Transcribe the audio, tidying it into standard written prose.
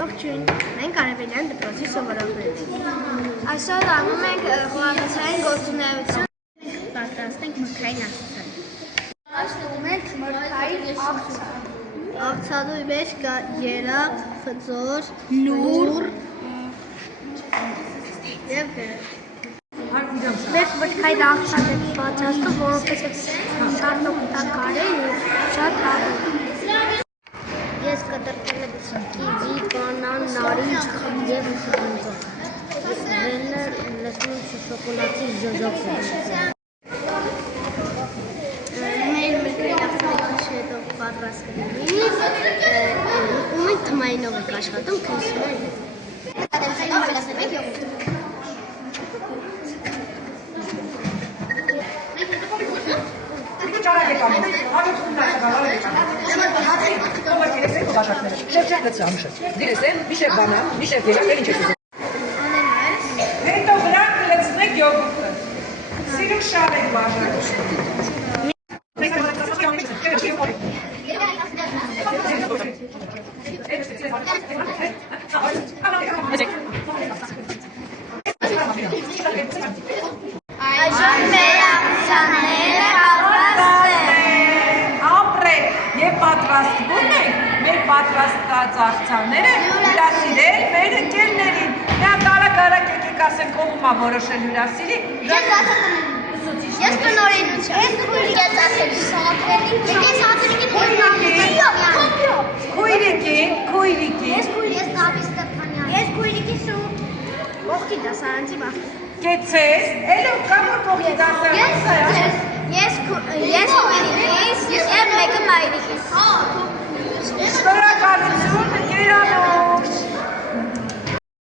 Ողջույն, մենք Արևելյան դպրոցի սովորողներն ենք։ Այսօր անում ենք խոհանոցային գործունեություն։ Պատրաստենք մրգային աղցան։ Պատրաստում ենք մրգային աղցան։ Աղցանու մեջ կա երավ, խծոր, նուր և Մենք մրգային աղցան ենք պատրաստում, որովհետև շատ օգտակար է և շատ հավոք։ Ես կտրատել եմ կիվի, բանան, նարինջ և սրանցով։ Վենը լսում եմ շոկոլադի ժոժոք է։ Մեր մրգային աղցանի հետո պատրաստ կլինի ու մենք թմայինով ենք աշխատում քրիսմայի հետ։ Շրջան գծամշը, դիրեսեն, միշև բանան, միշև երակ, էլ ինչ եք ուզում։ Հետո վրա կլծնեք յոգուրտը, սիրուկ շալ եք բաժան։ Այժմ մեր աղցանները պատրաստ են։ Ապրեք և պատրաստվում ենք մեր պատրաստած աղցանները հյուրասիրել մեր ընկերներին։ Նրանք արագ եկեք ասենք ով ումա որոշել հյուրասիրի։ Ես տնօրենն եմ։ Ես քույրիկից ասել Քույրիկի։ Ես Դավիթ Ստեփանյան։ Ես քույրիկի Սու։ Ողքի դասարանցի բախտ։ Կեցես, էլ կամ որ կողքի դասարանից է։ Ես քույրիկիս և մեկը մայրիկիս։ Շնորհակալություն, ընկերանոց։